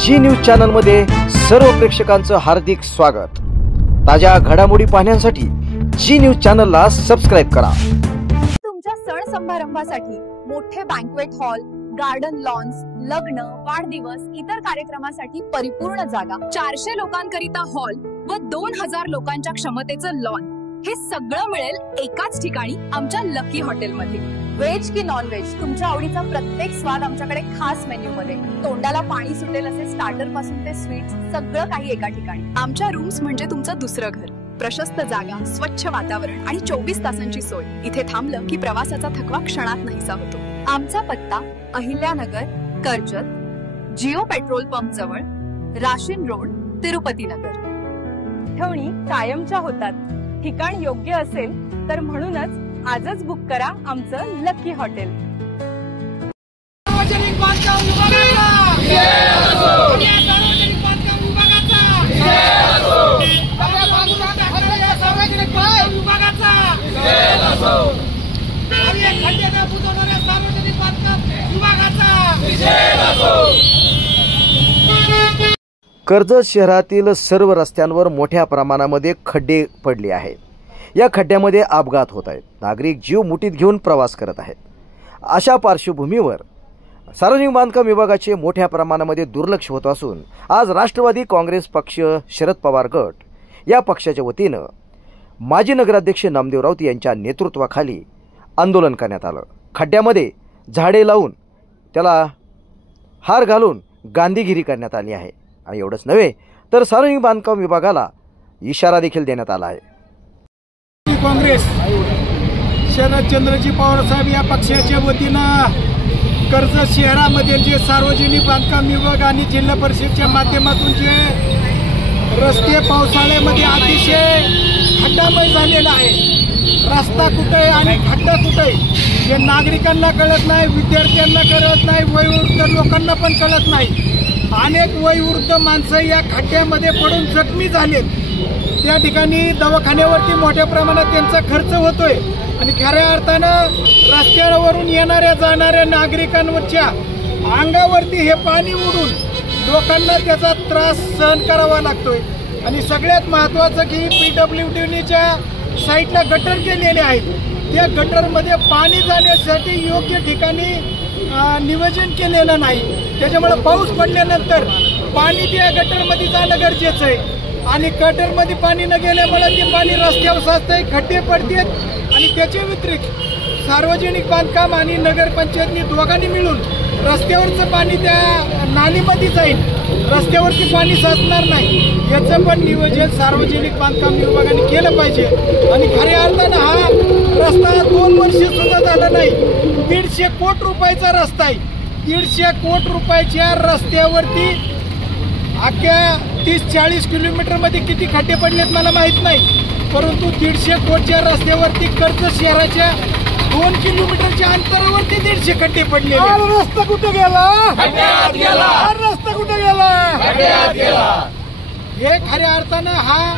जी news channel मध्ये सर्व प्रेक्षकांचं हार्दिक स्वागत। ताज्या घडामोडी पाहण्यासाठी जी न्यूज चॅनलला सबस्क्राइब करा। तुमच्या सण समारंभासाठी मोठे बँक्वेट हॉल, गार्डन लॉन्स, लग्न, वाढदिवस, इतर कार्यक्रमासाठी परिपूर्ण जागा, 400 लोकांकरिता हॉल व 2000 लोकांच्या क्षमतेचं लॉन, हे सगळं मिळेल एकाच ठिकाणी आमच्या लकी हॉटेलमध्ये। व्हेज की नॉन व्हेज, तुमच्या आवडीचा प्रत्येक स्वाद आमच्याकडे खास मेन्यू मध्ये। तोंडाला पाणी सुटेल असे स्टार्टर पासून ते स्वीट्स, सगळं काही एका ठिकाणी। आमच्या रूम्स म्हणजे तुमचं दुसरं घर। प्रशस्त जागा, स्वच्छ वातावरण आणि 24 तासांची सोय। इथे थांबलं की प्रवासाचा थकवा क्षणात नाहीसा होतो। आमचा पत्ता अहिल्यानगर, कर्जत, जिओ पेट्रोल पंप जवळ, राशीन रोड, तिरुपती नगर। ठेवणी कायमच्या होतात। ठिकाण योग्य असेल तर म्हणूनच आजच बुक करा आमचं लकी हॉटेल। सार्वजनिक बांधकाम विभागाचा जय असो, सार्वजनिक बांधकाम विभागाचा जय असो, सार्वजनिक बांधकाम विभागाचा जय असो, आणि खड्डे बुजवणाऱ्या सार्वजनिक बांधकाम विभागाचा जय असो। कर्जत शहरातील सर्व रस्त्यांवर मोठ्या प्रमाणामध्ये खड्डे पडले आहेत। या खड्ड्यामध्ये अपघात होत आहेत। नागरिक जीव मुठीत घेऊन प्रवास करत आहेत। अशा पार्श्वभूमीवर सार्वजनिक बांधकाम विभागाचे मोठ्या प्रमाणामध्ये दुर्लक्ष होत असून आज राष्ट्रवादी काँग्रेस पक्ष, शरद पवार गट या पक्षाच्या वतीनं माजी नगराध्यक्ष नामदेव राऊत यांच्या नेतृत्वाखाली आंदोलन करण्यात आलं। खड्ड्यामध्ये झाडे लावून त्याला हार घालून गांधीगिरी करण्यात आली आहे। आणि एवढंच नव्हे तर सार्वजनिक बांधकाम विभागाला इशारा देखील देण्यात आला आहे। काँग्रेस शरदचंद्रजी पवार साहेब या पक्षाच्या वतीनं कर्जत शहरामध्ये जे सार्वजनिक बांधकाम विभाग आणि जिल्हा परिषदच्या माध्यमातून जे रस्ते पावसाळ्यामध्ये अतिशय खड्डामय झालेला आहे। रस्ता कुठे आहे आणि खड्डा कुठे आहे हे नागरिकांना कळत नाही, विद्यार्थ्यांना कळत नाही, वयोवृद्ध लोकांना पण कळत नाही। अनेक वयोवृद्ध माणसं या खड्ड्यामध्ये पडून जखमी झालेत। त्या ठिकाणी दवाखान्यावरती मोठ्या प्रमाणात त्यांचा खर्च होतोय आणि खऱ्या अर्थानं रस्त्यावरून येणाऱ्या जाणाऱ्या नागरिकांवरच्या अंगावरती हे पाणी उडून लोकांना त्याचा त्रास सहन करावा लागतोय। आणि सगळ्यात महत्त्वाचं की PWDच्या साईडला गटर केलेले आहेत। त्या गटरमध्ये पाणी जाण्यासाठी योग्य ठिकाणी नियोजन केलेलं नाही। त्याच्यामुळे पाऊस पडल्यानंतर पाणी त्या गटरमध्ये जाणं गरजेचं आहे आणि गटरमध्ये पाणी न गेल्यामुळे ते पाणी रस्त्यावर साचतंय, खड्डे पडतात। आणि त्याच्या व्यतिरिक्त सार्वजनिक बांधकाम आणि नगरपंचायतनी दोघांनी मिळून रस्त्यावरचं पाणी त्या नालीमध्ये जाईल, रस्त्यावरती पाणी साचणार नाही याचं पण नियोजन सार्वजनिक बांधकाम विभागाने केलं पाहिजे। आणि खऱ्या अर्थानं हा रस्ता 2 वर्ष सुद्धा झाला नाही। 150 कोटी रुपयाचा रस्ता आहे। 150 कोटी रुपयाच्या रस्त्यावरती अख्ख्या 30-40 किलोमीटरमध्ये किती खड्डे पडलेत मला माहित नाही, परंतु 150 कोटीच्या रस्त्यावरती कर्जत शहराच्या 2 किलोमीटरच्या अंतरावरती 150 खड्डे पडले। रस्ता कुठे गेला? खड्ड्यात गेला। रस्ता कुठे गेला? खड्ड्यात गेला। हे खऱ्या अर्थानं हा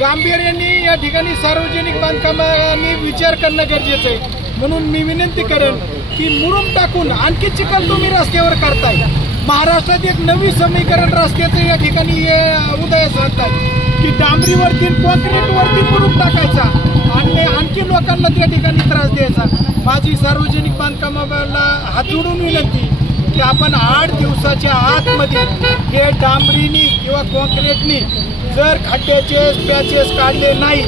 गांभीर्याने या ठिकाणी सार्वजनिक बांधकामाने विचार करणं गरजेचं आहे। म्हणून मी विनंती करेन की मुरुम टाकून आणखी चिखल तुम्ही रस्त्यावर करताय। महाराष्ट्रात एक नवी समीकरण रस्त्याचं या ठिकाणी उदयास आणतात की डांबरीवरती कॉन्क्रीटवरती मुरुम टाकायचा आणि आणखी लोकांना त्या ठिकाणी त्रास द्यायचा। माझी सार्वजनिक बांधकामाला हात जोडून विनंती की आपण 8 दिवसाच्या आतमध्ये हे डांबरीनी किंवा कॉन्क्रीटनी जर खड्ड्याचे पॅचेस काढले नाही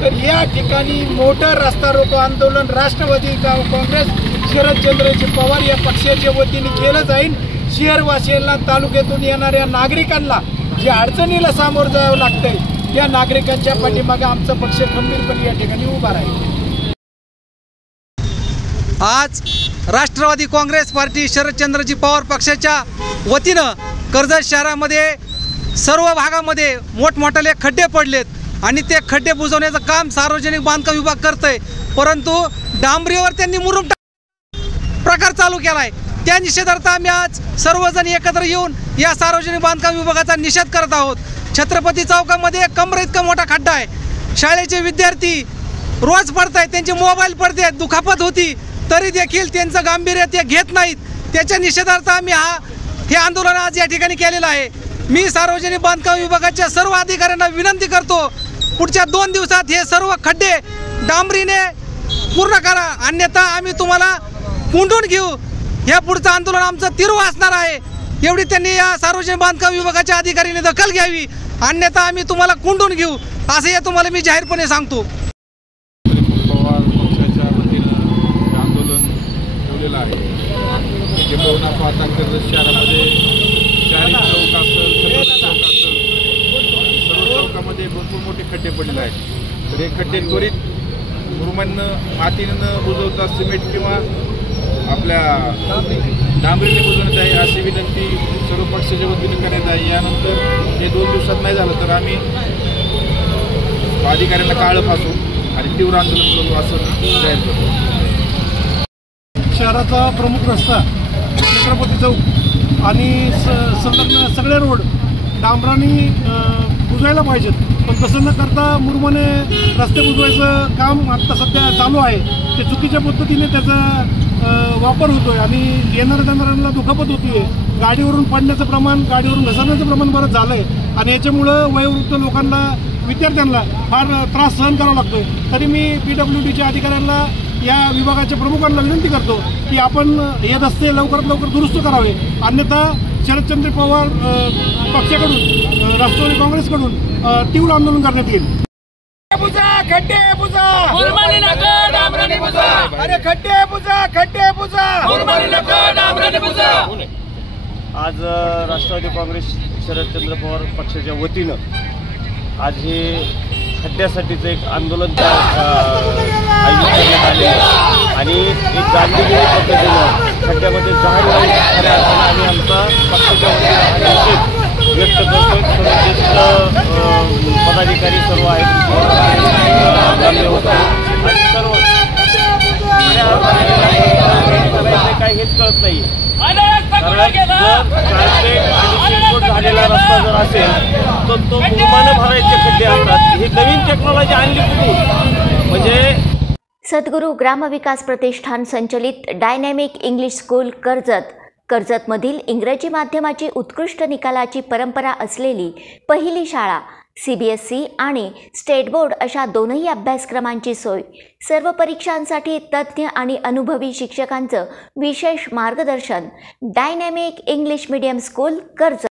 तर या ठिकाणी मोठं रस्ता रोको आंदोलन राष्ट्रवादी काँग्रेस शरदचंद्रजी पवार या पक्षाच्या वतीने केलं जाईल। शहरवासियांना, तालुक्यातून येणाऱ्या नागरिकांना जे अडचणीला सामोरं जावं लागतंय त्या नागरिकांच्या पाठीमागे आमचा पक्ष खंबीरपणे या ठिकाणी उभा राहील। आज राष्ट्रवादी काँग्रेस पार्टी शरदचंद्रजी पवार पक्षाच्या वतीनं कर्जत शहरामध्ये सर्व भागामध्ये मोठमोठाले खड्डे पडलेत आणि ते खड्डे बुजवण्याचं काम सार्वजनिक बांधकाम विभाग करतोय, परंतु डांबरीवर त्यांनी मुरुम प्रकार चालू केलाय। त्या निषेधार्थ आम्ही आज सर्वजण एकत्र येऊन या सार्वजनिक बांधकाम विभागाचा निषेध करत आहोत। छत्रपती चौकामध्ये कमरे इतका मोठा खड्डा आहे। शाळेचे विद्यार्थी रोज पडतायत, त्यांचे मोबाईल पडतात, दुखापत होती, तरी देखील त्यांचं गांभीर्य ते घेत नाहीत। त्याच्या निषेधार्थ आम्ही हा हे आंदोलन आज या ठिकाणी केलेलं आहे। मी सार्वजनिक बांधकाम विभागाच्या सर्व अधिकाऱ्यांना विनंती करतो, पुढच्या 2 दिवसात हे सर्व खड्डे डांबरीने पूर्ण करा, अन्यथा आम्ही तुम्हाला कोंडून घेऊ। या पुढचं आंदोलन आमचं तीव्र असणार आहे, एवढी त्यांनी या सार्वजनिक बांधकाम विभागाच्या अधिकाऱ्यांनी दखल घ्यावी, अन्यथा आम्ही तुम्हाला कोंडून घेऊ, असं या तुम्हाला मी जाहीरपणे सांगतो। पवार पक्षाच्या वतीनं आंदोलन ठेवलेलं आहे। जे बहुना पाहता कर्जत शहरामध्ये चारी चौक असेल, छत्रपती चौक असेल, सर्व चौकामध्ये भरपूर मोठे खड्डे पडलेले आहेत। तर हे खड्डे त्वरित मुरुमानं मातीनं बुजवता सिमेंट किंवा आपल्या डांबरीने बुजवण्यात आहे अशी विनंती सर्व पक्षाच्या वतीने करण्यात आहे। यानंतर हे 2 दिवसात नाही झालं तर आम्ही अधिकाऱ्यांना काळं फासू आणि तीव्र आंदोलन करू असं जाहीर करतो। शहराचा प्रमुख रस्ता छत्रपती चौक आणि संलग्न सगळे रोड डांबराने बुजवायला पाहिजेत, पण तसं न करता मुरुमाने रस्ते बुजवायचं काम आत्ता सध्या चालू आहे। ते चुकीच्या पद्धतीने त्याचा वापर होतोय आणि येणाऱ्या जाणाऱ्यांना दुखापत होतीये। गाडीवरून पडण्याचं प्रमाण, गाडीवरून घसरण्याचं प्रमाण बरंच झालंय आणि याच्यामुळं वयोवृद्ध लोकांना, विद्यार्थ्यांना फार त्रास सहन करावा लागतोय। तरी मी PWDच्या अधिकाऱ्यांना, या विभागाच्या प्रमुखांना विनंती करतो की आपण हे रस्ते लवकरात लवकर दुरुस्त करावे, अन्यथा शरदचंद्र पवार पक्षाकडून, राष्ट्रवादी काँग्रेसकडून तीव्र आंदोलन करण्यात येईल। खड्डे बुजा, अरे खड्डे बुजा, खड्डे बुजा, आज राष्ट्रवादी काँग्रेस शरदचंद्र पवार पक्षाच्या वतीनं आज हे खड्ड्यासाठीचं एक आंदोलन आयोजित करण्यात आले आणि एक गांधीगिरी पद्धतीनं खड्ड्यामध्ये जहाल खऱ्या अर्थानं आम्ही आमचा पक्षाच्या वतीनं निषेध व्यक्त करतोय। सर्व ज्येष्ठ पदाधिकारी सर्व आहेत, सर्व खऱ्या अर्थाने काही हेच कळत नाही। कारण जर कार्पेट आणि सिलकोट झालेला रस्ता जर असेल तर तो मुरुमानं भरायचे खड्डे असतात। ही नवीन टेक्नॉलॉजी आणली कुठून? म्हणजे सद्गुरू ग्रामविकास प्रतिष्ठान संचलित डायनॅमिक इंग्लिश स्कूल कर्जतमधील इंग्रजी माध्यमाची उत्कृष्ट निकालाची परंपरा असलेली पहिली शाळा, CBSE आणि स्टेट बोर्ड अशा दोनही अभ्यासक्रमांची सोय, सर्व परीक्षांसाठी तज्ज्ञ आणि अनुभवी शिक्षकांचं विशेष मार्गदर्शन, dynamic English medium school Karjat.